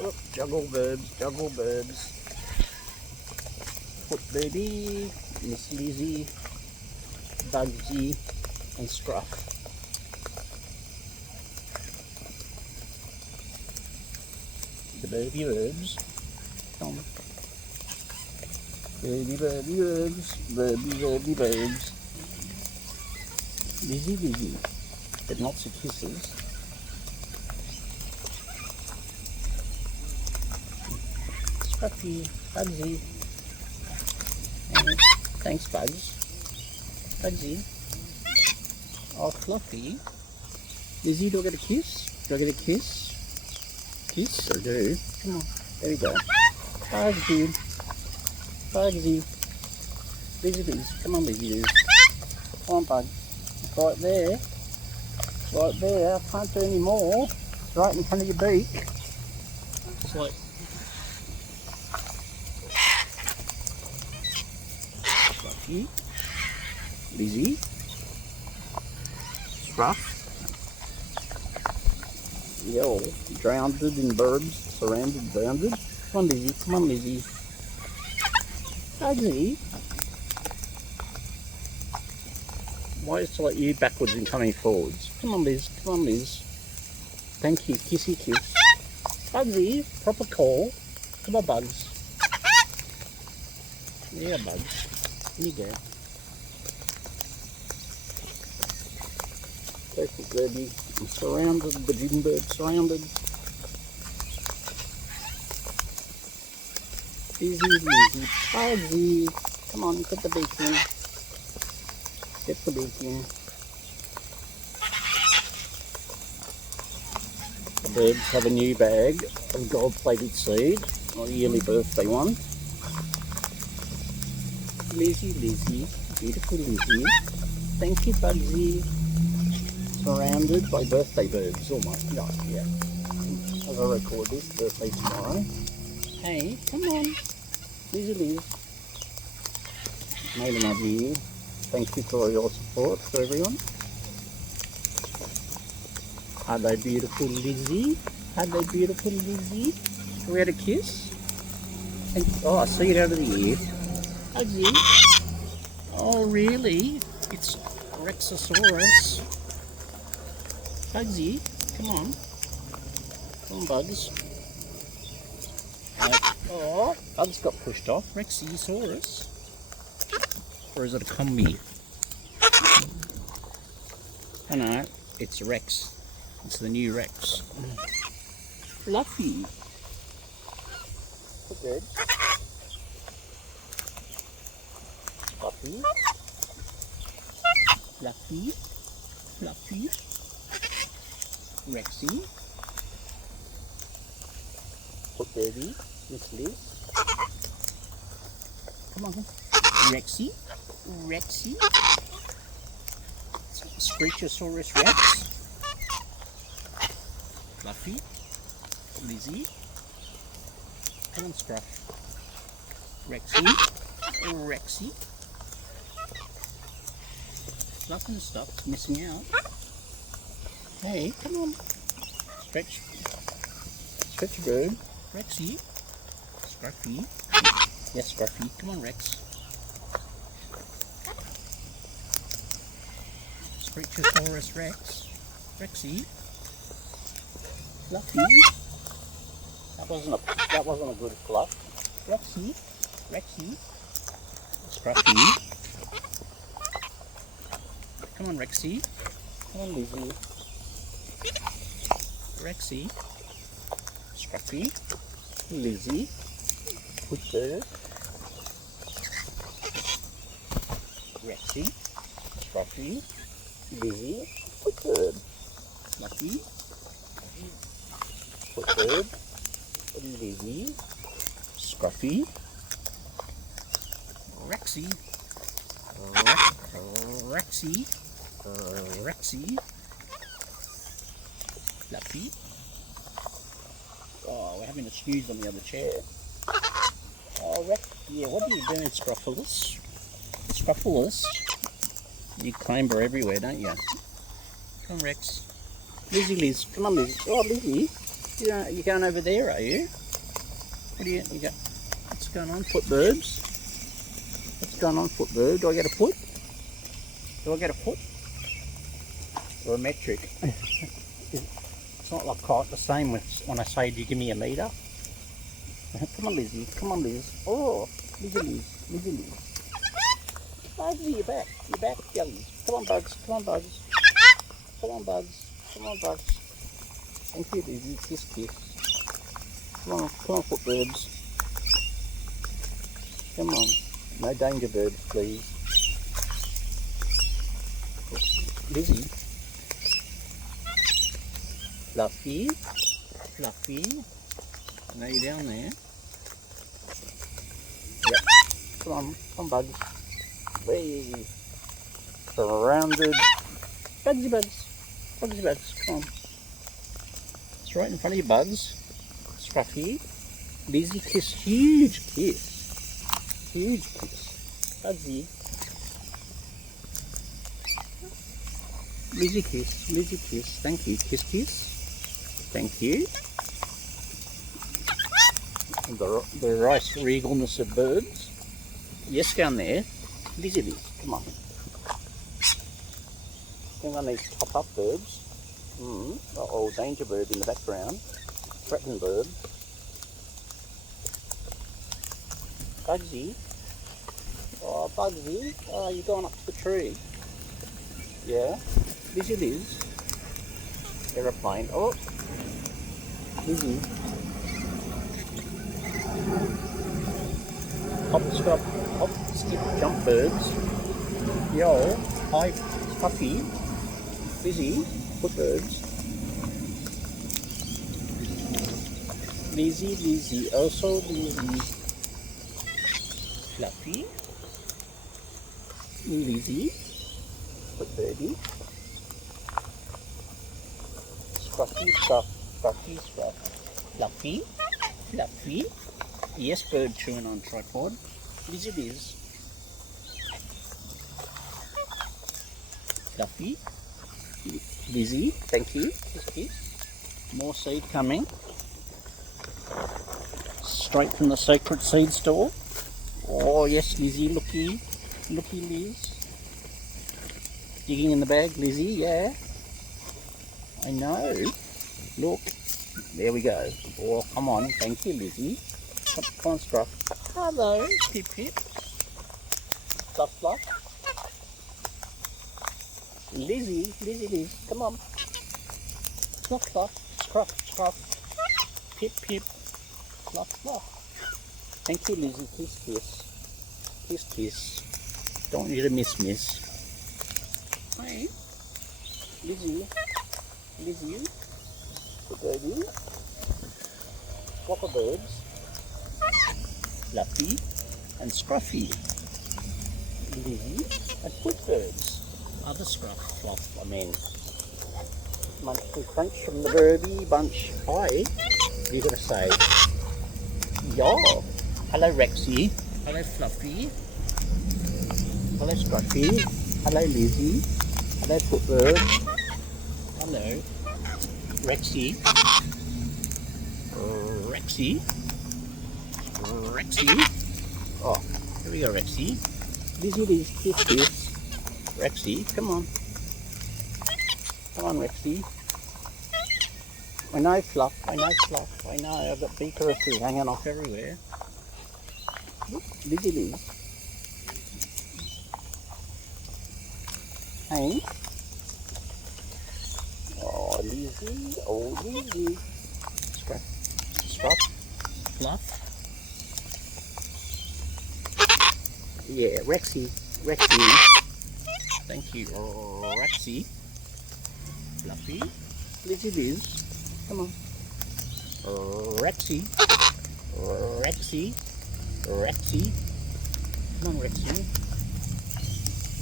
Oh, juggle Birbs, juggle Birbs. Foot Baby, Miss Lizzie, Bugsy, and Scruff. The baby Birbs. Come on. Baby Birbs, baby Birbs. Lizzie, but lots of kisses. Scruffy, Bugsy. Thanks, Bugs. Bugsy. Oh, Fluffy. Lizzie, do I get a kiss? Do I get a kiss? Kiss? I do. Come on. There we go. Bugsy. Bugsy. Lizzie. Come on, Lizzie. Come on, Bug. It's right there. It's right there. I can't do any more. It's right in front of your beak. It's like... Fluffy. Lizzie. Scruff. Yo, drowned in Birbs, surrounded, bounded. Come on, Lizzie. Come on, Lizzie. Bugsy. Why is it like you backwards and coming forwards? Come on, Liz. Come on, Liz. Thank you. Kissy kiss. Bugsy. Proper call. Come on, Bugs. Yeah, Bugs. Here you go. Perfect, baby. I'm surrounded. The gym bird surrounded. Lizzie. Bugsy. Come on, get the beak in. Get the beak in. The Birbs have a new bag of gold-plated seed, our yearly birthday one. Lizzie, beautiful Lizzie. Thank you, Bugsy. Surrounded by birthday birds. Oh my god, yeah. As I record this, birthday tomorrow. Hey, come on. Lizzie. Made another year. Thank you for your support, for everyone. Hello, beautiful Lizzie. Hello, beautiful Lizzie. Can we have a kiss? And, oh, I see it over the ear. Bugsy. Oh, really? It's Rexosaurus. Bugsy, come on. Come on, Bugs. Oh, Bugs got pushed off. Rexosaurus. Or is it a combi? Oh no, it's Rex. It's the new Rex. Fluffy. Good. Fluffy. Fluffy. Fluffy. Rexy. Put baby. Miss Liz. Come on. Rexy. Rexy. Screechosaurus Rex. Fluffy. Lizzie. Come on, Scruff. Rexy. Rexy. Fluff and stuff missing out. Hey, come on. Stretch. Stretch a bird. Rexy. Scruffy. Yes, Scruffy. Come on, Rex. Screechosaurus Rex. Rexy. Fluffy. That wasn't a good fluff. Rexy. Rexy. Scruffy. Come on, Rexy. Come on, Lizzie. Rexy. Scruffy. Lizzie. Good bird. Rexy. Scruffy. Lizzie. Good bird. Fluffy. Good bird. Lizzie. Scruffy. Rexy. Rexy. Rexy. Fluffy. Oh, we're having a snooze on the other chair. Oh, Rex. Yeah, what are you doing, Scruffulus? Scruffulus? You clamber everywhere, don't you? Come on, Rex. Lizzie, Liz. Come on, Liz. Oh, Lizzie. You're going over there, are you? What do you got? What's going on, footbirds? What's going on, footbird? Do I get a foot? Do I get a foot? Or a metric? It's not like quite the same when I say, do you give me a metre? Come on, Lizzie. Come on, Liz. Oh, Lizzie Liz. Bugsy, you're back. You're back, Jellies. Come on, Bugs. Come on, Bugs. Come on, Bugs. Come on, Bugs. Thank you, Lizzie. Kiss. Come on, footbirds. Come on. No danger, birds, please. Lizzie. Fluffy. I know you're down there. Yep. Come on, Bugs. Way. Surrounded. Bugsy Bugs. Come on. It's right in front of you, Bugs. Scruffy. Lizzie kiss. Huge kiss. Bugsy. Lizzie kiss. Thank you. Kiss. Thank you. The rice regalness of birds. Yes, down there. Lizzie, come on. Think on these pop-up birds. Oh, danger bird in the background. Threatened bird. Bugsy. Oh, Bugsy. Oh, you're going up to the tree. Yeah. Lizzie Liz. Aeroplane. Oh. Lizzie. Hop, skip, jump birds. Yo. Hi, Puppy. Lizzie. Footbirds. Lizzie. Also Lizzie. Fluffy. Lizzie. Footbirdie. Scruff. Fluffy. Yes, bird chewing on tripod. Lizzie Liz. Fluffy. Lizzie, thank you. Kiss. More seed coming. Straight from the sacred seed store. Oh yes, Lizzie, looky Liz. Digging in the bag, Lizzie, yeah. I know. Look, there we go. Oh, come on, thank you, Lizzie. Come on, Scruff. Hello, Pip. Fluff. Lizzie, come on. Fluff. Scruff. Pip. Fluff. Thank you, Lizzie. Kiss. Don't want you to miss. Hey, Lizzie. The birdie. Flopper birds. Fluffy and Scruffy. Lizzie and footbirds. Other Scruff, Fluff, Munch and Crunch from the Birbie bunch. Hi. What are you going to say? Yo. Hello, Rexy. Hello, Fluffy. Hello, Scruffy. Hello, Lizzie. Hello, Footbird. Hello, Rexy. Oh, here we go, Rexy. Lizzie, kiss. Rexy, come on. Come on, Rexy. I know Fluff. I know. I've got beaker of food hanging off everywhere. Look, Lizzie. Hey. Oh, Lizzie. Scruff. Fluff. Yeah, Rexy. Thank you, Rexy. Fluffy. Lizzie Liz. Come on. Rexy. Come on, Rexy.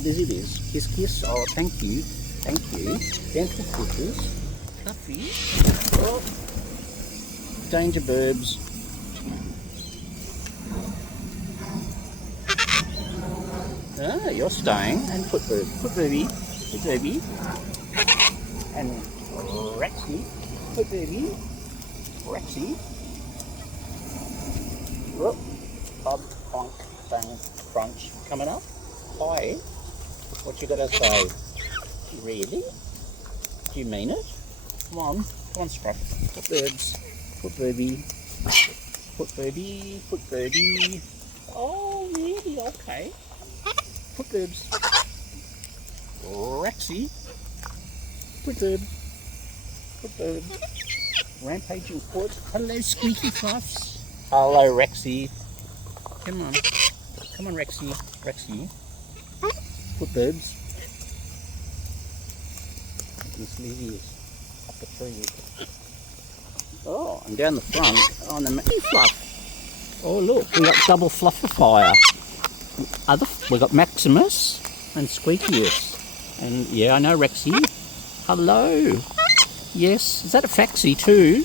Lizzie Liz. Kiss. Oh, thank you. Gentle pushes. Fluffy. Oh. Danger Birbs. Ah, you're staying. And Footbirdie. And Rexy. Footbirdie. Rexy. Whoop. Bob, bonk, bang, crunch. Coming up. Hi. What you gotta say? Really? Do you mean it? Come on, Scruff. Put Birbs. Put Birbie. Put Birbie. Put Birbie. Oh, really? Okay. Put Birbs. Rexy. Put Birbs. Put Birbs. Rampaging foot. Hello, squeaky fluffs. Hello, Rexy. Come on. Come on, Rexy. Rexy. Put Birbs. This lady is up the tree. Oh, and down the front on the fluff. Oh, look, we got double fluffifier. We got Maximus and Squeakius. And yeah, I know Rexy. Hello. Yes, is that a Faxi too?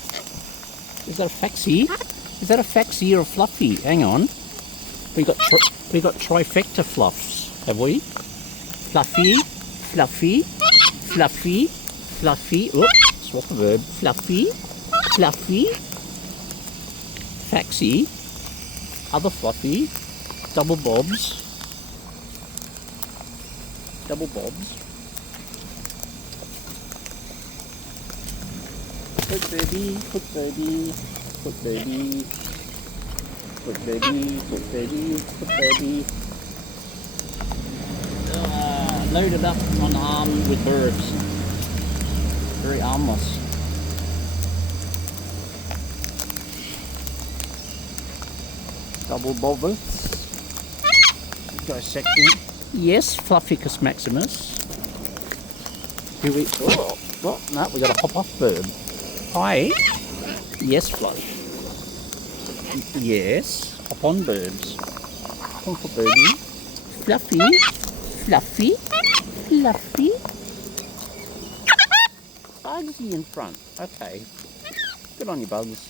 Is that a Faxi? Is that a Faxi or a Fluffy? Hang on. We got trifecta fluffs, have we? Fluffy, Fluffy, Fluffy, Fluffy. Oops, swap a verb. Fluffy, Fluffy, Faxi, other Fluffy, double Bobs, double Bobs. Put Birbie, put Birbie, put Birbie, put Birbie, put Birbie, put Birbie. Loaded up on arm with Birbs. Very armless. Double Bobbers. Dissecting. Yes, Fluffycus Maximus. Here we. Oh, well, no, we got a hop off Birb. Hi. Yes, Fluff. Yes. Hop on Birbs. Hop on for Birbie. Fluffy. Fluffy. Fluffy. Bugsy in front. Okay. Good on you, Bugs.